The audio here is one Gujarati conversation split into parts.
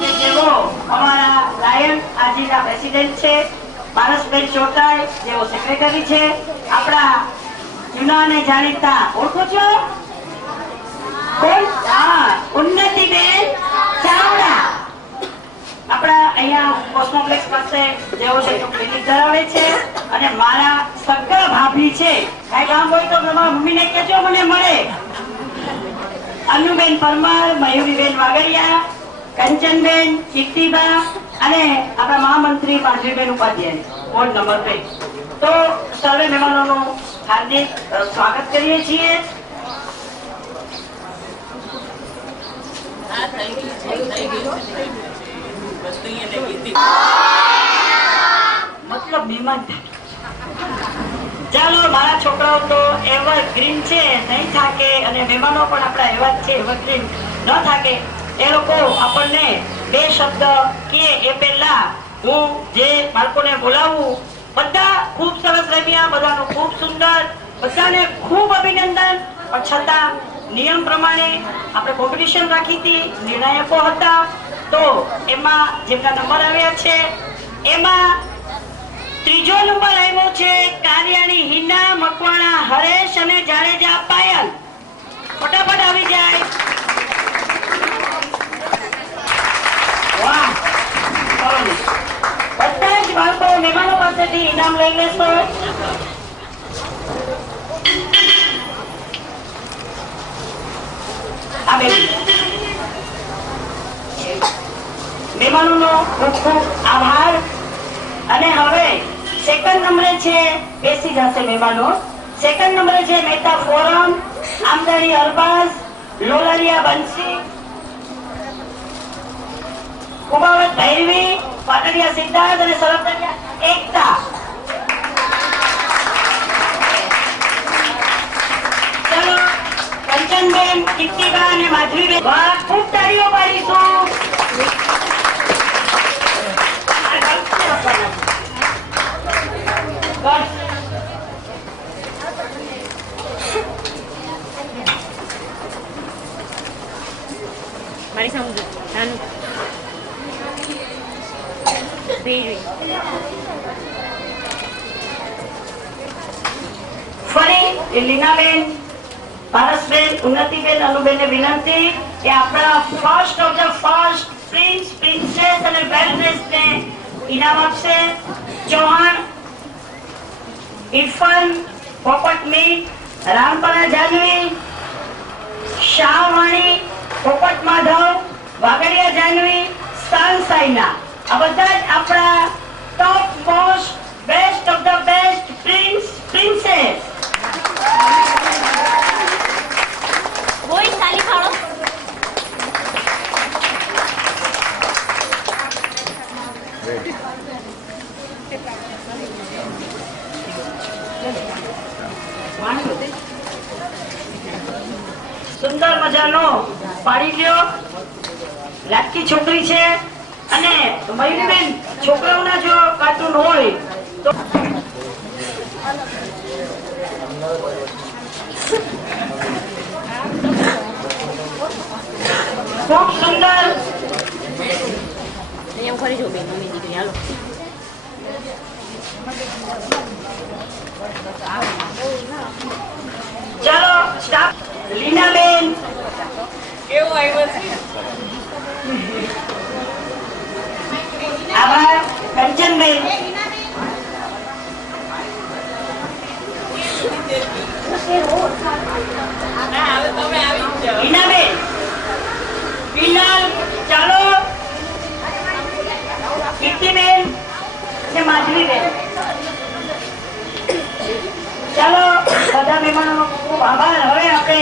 કે જેઓ અમારા લાયન આજીના પ્રેસિડેન્ટ છે, પારસબેન ચોટાઈ જેઓ સેક્રેટરી છે, આપણા જૂના અને જાણીતા ઓળખો છો કોણ? હા, ઉન્નતિબેન ચાવડા આપણા અહીંયા કોસ્મોપ્લેક્સ પાસે જેઓ છે ક્લિનિક ધરાવે છે, અને મારા સગા ભાભી છે, કઈ કામ હોય તો તમારા મમ્મીને કહેજો મને મળે. અનુબેન પરમાર, મયુરીબેન વાગડિયા, કંચનબેન, કીર્તિબા અને આપણા મહામંત્રી પાંજરીબેન ઉપાધ્યાય વોર્ડ નંબર 2. તો સર્વે મહેમાનોનું હાર્દિક સ્વાગત કરીએ છીએ. મતલબ મહેમાન ચાલો, મારા છોકરાઓ તો એવરગ્રીન છે, નહીં થાકે, અને મહેમાનો પણ આપણા એવા જ છે, એવરગ્રીન ન થાકે. એ લોકો આપણને બે શબ્દ કે એ પહેલા હું જે બાળકોને બોલાવું, બધા ખૂબ સરસ રમ્યા, બધાનું ખૂબ સુંદર, બધાને ખૂબ અભિનંદન. પણ છતાં નિયમ પ્રમાણે આપણે કોમ્પિટિશન રાખી હતી, નિર્ણાયકો હતા, તો એમાં જેમના નંબર આવ્યા છે એમાં ત્રીજો નંબર આવ્યો છે કાર્યાણી હિના, મકવાણા હરેશ અને જાડેજા પાયલ. ફટાફટ આવી જાય. વાહ, બધા જ બાળકો મહેમાનો પાસેથી ઇનામ લઈ લેશો. મહેમાનોનો ખૂબ ખૂબ આભાર. અને હવે સેકન્ડ નંબરે છે, બેસી જશે મહેમાનો. સેકન્ડ નંબરે છે મહેતા ફોરમ, આમદાણી અરબાઝ, લોલરિયા બંસી, કુમાવત ભૈરવી, પાટડિયા સિદ્ધાર્થ અને સરપંચ એકતા. ચલો, કંચનબેન, કીર્તિબા અને માધવીબેન, વાહ, ખૂબ તાળીઓ પાડીશું. મારી સમજો નાનું ફરી લીનાબેન, પારસબેન, ઉન્નતિબેન, અનુબેનને વિનંતી કે આપણા first of the first prince, princess અને વેલનેસને ઇનામ આપશે. ચૌહાણ ઇરફાન, પોપટ મીત, રામપરા જાનવી, શાહવાણી, પોપટ માધવ, વાગડિયા જાનવી, સાન સાઈના, આ બધા જ આપણા top most best of the best prince, princess. કોઈ તાલી પાડો. સુંદર મજાનો પાડી લ્યો. લાટકી છોકરી છે, અને મયુરીબેન છોકરાઓના જો કાર્ટૂન હોય તો ખૂબ સુંદર. અહીંયા ફરી જો બેન મમ્મી દીકરી હાલો. ચાલો સ્ટાફ. લીનાબેન, કેવું આવ્યું છે? આભાર. કંચનબેન, લીનાબેન, વિલાલ, ચાલો. કીર્તિબેન અને માધવીબેન, ચાલો. બધા મહેમાનોનો ખૂબ આભાર. હવે આપણે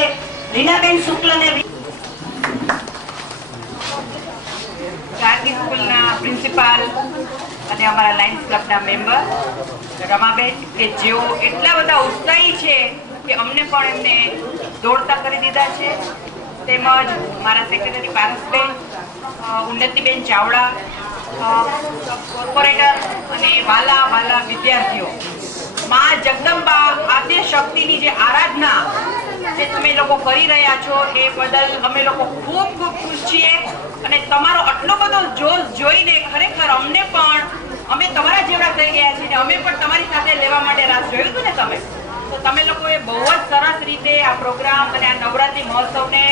લીનાબેન શુક્લને ગાંધી સ્કૂલના પ્રિન્સિપાલ અને અમારા લાયન્સ ક્લબના મેમ્બર રમાબેન, કે જેઓ એટલા બધા ઉત્સાહી છે કે અમને પણ એમને દોડતા કરી દીધા છે. તેમજ મારા સેક્રેટરી પારસબેન, ઉન્નતિબેન ચાવડા, કોર્પોરેટર અને વાલા વિદ્યાર્થીઓ, માં જગદંબા આદ્ય શક્તિની જે આરાધના જે તમે લોકો કરી રહ્યા છો એ બદલ અમે લોકો ખૂબ ખૂબ ખુશ છીએ અને તમારો આટલો બધો જોશ જોઈને ખરેખર અમને પણ અમે તમારા જેવડા થઈ ગયા છીએ અને અમે પણ તમારી સાથે લેવા માટે રાહ જોયું હતું ને તમે તો તમે લોકોએ બહુ જ સરસ રીતે આ પ્રોગ્રામ અને આ નવરાત્રી મહોત્સવને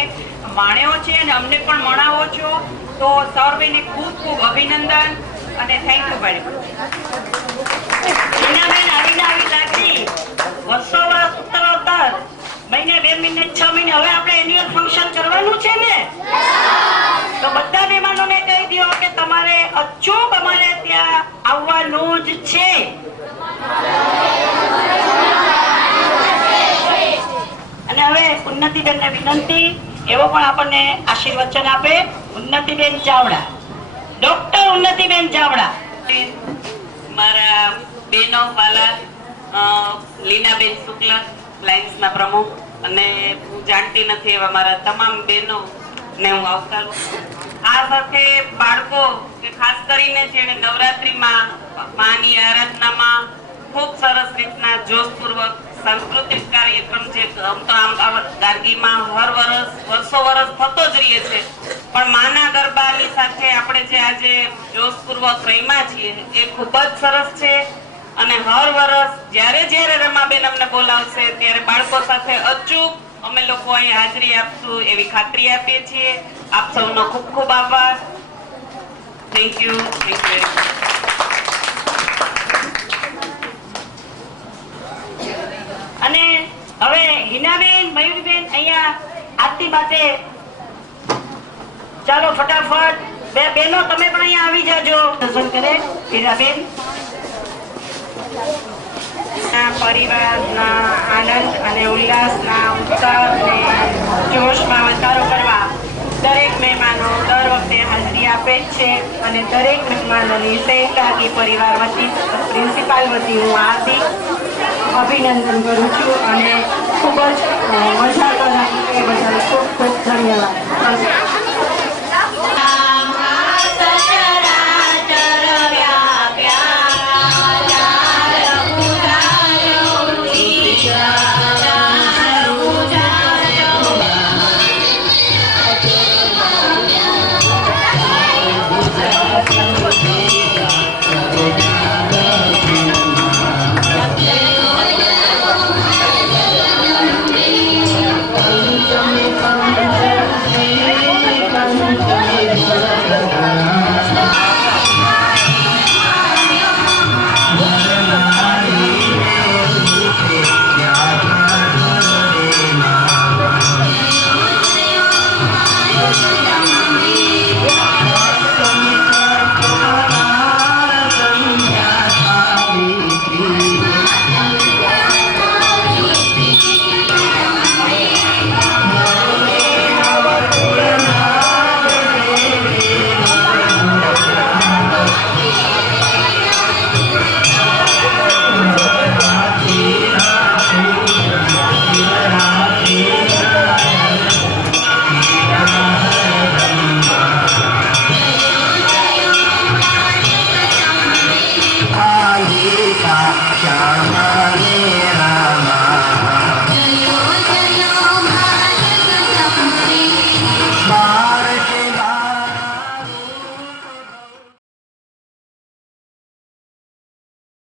માણ્યો છે અને અમને પણ મનાવો છો તો સર્વેને ખૂબ ખૂબ અભિનંદન અને થેન્ક યુ વેરી મચ. હિનાબેન આવીને આવી લાગણી વર્ષો વર્ષ ઉત્તરોત્તર મહિને 2 મહિને 6 મહિને હવે આપણે એન્યુઅલ ફંક્શન કરવાનું છે ને તો બધા મહેમાનોને કહી દો કે તમારે અચૂક અમારે ત્યાં આવવાનું જ છે. અને હવે ઉન્નતિબેન ને વિનંતી એવો પણ આપણને આશીર્વચન આપે ઉન્નતિબેન ચાવડા, ડોક્ટર ઉન્નતિબેન ચાવડા. મારા બેનો વાલા લીનાબેન શુક્લ લાયન્સના પ્રમુખ અને હું જાણતી નથી એવા મારા તમામ બહેનો ને હું આવકારું. આ સાથે બાળકો કે ખાસ કરીને જેને નવરાત્રીમાં માની આરાધનામાં ખૂબ સરસ રીતના જોશપૂર્વક સાંસ્કૃતિક કાર્યક્રમ છે આમ તો આમ ગાર્ગીમાં હર વર્ષો વર્ષ થતો જ રહે છે પણ માના ગરબાની સાથે આપણે જે આજે જોશપૂર્વક રમ્યા છીએ એ ખૂબ જ સરસ છે અને હર વર્ષ જ્યારે રમાબેન અમને બોલાવશે ત્યારે બાળકો સાથે અચૂક અમે લોકો અહીં હાજરી આપશું એવી ખાતરી આપીએ છીએ. આપ સૌનો ખૂબ ખૂબ આભાર. Thank you. અને હવે હિનાબેન મયુરબેન અહીંયા આરતી માટે ચાલો ફટાફટ બે બહેનો તમે પણ અહીંયા આવી જાજો. દર્શન કરે હિનાબેન. પરિવારના આનંદ અને ઉલ્લાસના ઉત્સાહ અને જોશમાં વધારો કરવા દરેક મહેમાનો દર વખતે હાજરી આપે જ છે અને દરેક મહેમાનોની સહેલાગી પરિવાર વતી પ્રિન્સિપાલ વતી હું હાર્દિક અભિનંદન કરું છું અને ખૂબ જ મજા કરાવી એ બદલ ખૂબ ખૂબ ધન્યવાદ.